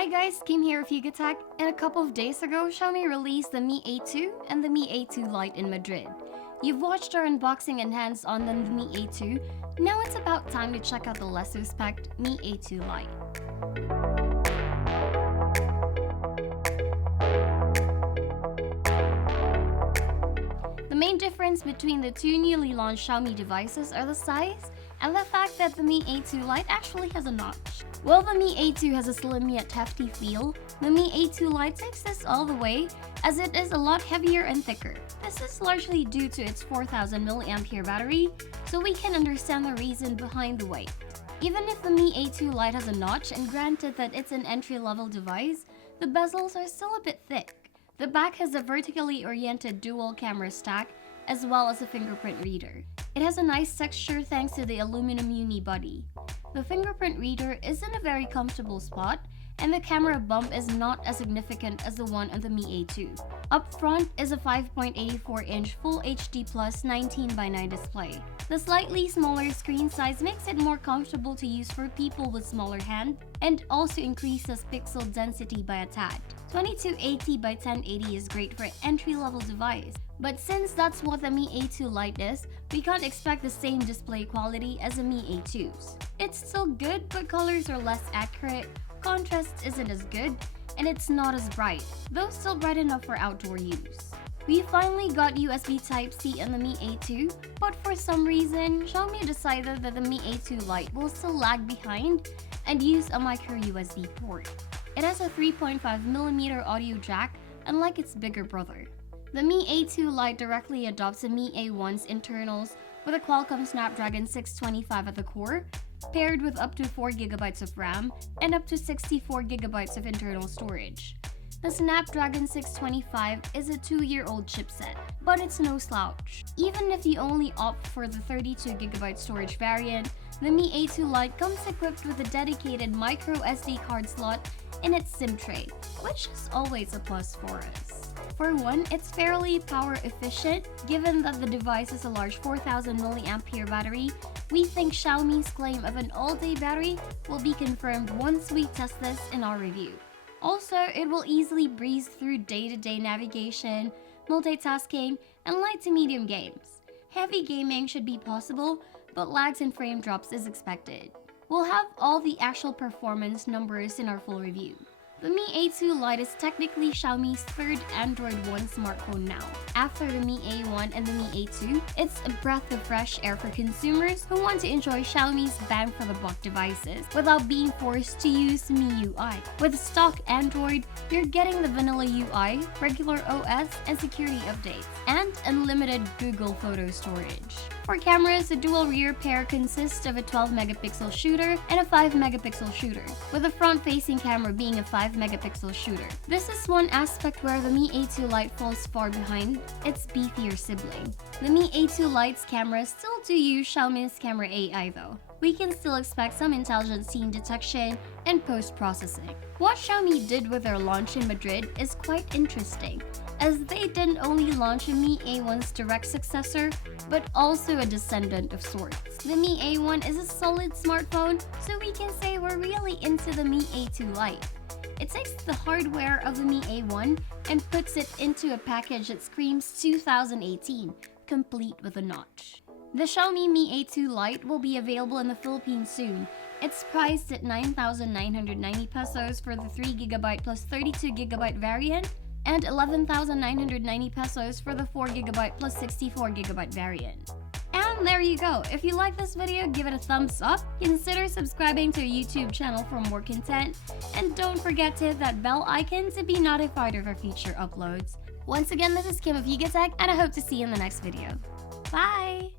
Hi guys, Kim here with YugaTech, and a couple of days ago, Xiaomi released the Mi A2 and the Mi A2 Lite in Madrid. You've watched our unboxing and hands-on on the Mi A2, now it's about time to check out the lesser spec Mi A2 Lite. The main difference between the two newly launched Xiaomi devices are the size and the fact that the Mi A2 Lite actually has a notch. While the Mi A2 has a slim yet hefty feel, the Mi A2 Lite takes this all the way as it is a lot heavier and thicker. This is largely due to its 4000 mAh battery, so we can understand the reason behind the weight. Even if the Mi A2 Lite has a notch, and granted that it's an entry-level device, the bezels are still a bit thick. The back has a vertically oriented dual camera stack as well as a fingerprint reader. It has a nice texture thanks to the aluminum uni body. The fingerprint reader is in a very comfortable spot, and the camera bump is not as significant as the one on the Mi A2. Up front is a 5.84-inch Full HD Plus 19:9 display. The slightly smaller screen size makes it more comfortable to use for people with smaller hands and also increases pixel density by a tad. 2280 by 1080 is great for an entry-level device, but since that's what the Mi A2 Lite is, we can't expect the same display quality as the Mi A2's. It's still good, but colors are less accurate, contrast isn't as good, and it's not as bright, though still bright enough for outdoor use. We finally got USB Type-C in the Mi A2, but for some reason, Xiaomi decided that the Mi A2 Lite will still lag behind and use a micro USB port. It has a 3.5mm audio jack, unlike its bigger brother. The Mi A2 Lite directly adopts the Mi A1's internals with a Qualcomm Snapdragon 625 at the core, paired with up to 4GB of RAM and up to 64GB of internal storage. The Snapdragon 625 is a 2-year-old chipset, but it's no slouch. Even if you only opt for the 32GB storage variant, the Mi A2 Lite comes equipped with a dedicated micro SD card slot in its SIM tray, which is always a plus for us. For one, it's fairly power efficient. Given that the device has a large 4000 mAh battery, we think Xiaomi's claim of an all-day battery will be confirmed once we test this in our review. Also, it will easily breeze through day-to-day navigation, multitasking, and light to medium games. Heavy gaming should be possible, but lags and frame drops is expected. We'll have all the actual performance numbers in our full review. The Mi A2 Lite is technically Xiaomi's third Android One smartphone now. After the Mi A1 and the Mi A2, it's a breath of fresh air for consumers who want to enjoy Xiaomi's bang-for-the-buck devices without being forced to use MIUI. With stock Android, you're getting the vanilla UI, regular OS, and security updates, and unlimited Google photo storage. For cameras, the dual rear pair consists of a 12-megapixel shooter and a 5-megapixel shooter, with the front-facing camera being a 5-megapixel shooter. This is one aspect where the Mi A2 Lite falls far behind its beefier sibling. The Mi A2 Lite's cameras still do use Xiaomi's camera AI though. We can still expect some intelligent scene detection and post-processing. What Xiaomi did with their launch in Madrid is quite interesting, as they didn't only launch a Mi A1's direct successor, but also a descendant of sorts. The Mi A1 is a solid smartphone, so we can say we're really into the Mi A2 Lite. It takes the hardware of the Mi A1 and puts it into a package that screams 2018, complete with a notch. The Xiaomi Mi A2 Lite will be available in the Philippines soon. It's priced at 9,990 pesos for the 3GB plus 32GB variant, and 11,990 pesos for the 4GB plus 64GB variant. And there you go. If you like this video, give it a thumbs up, consider subscribing to our YouTube channel for more content, and don't forget to hit that bell icon to be notified of our future uploads. Once again, this is Kim of YugaTech, and I hope to see you in the next video. Bye!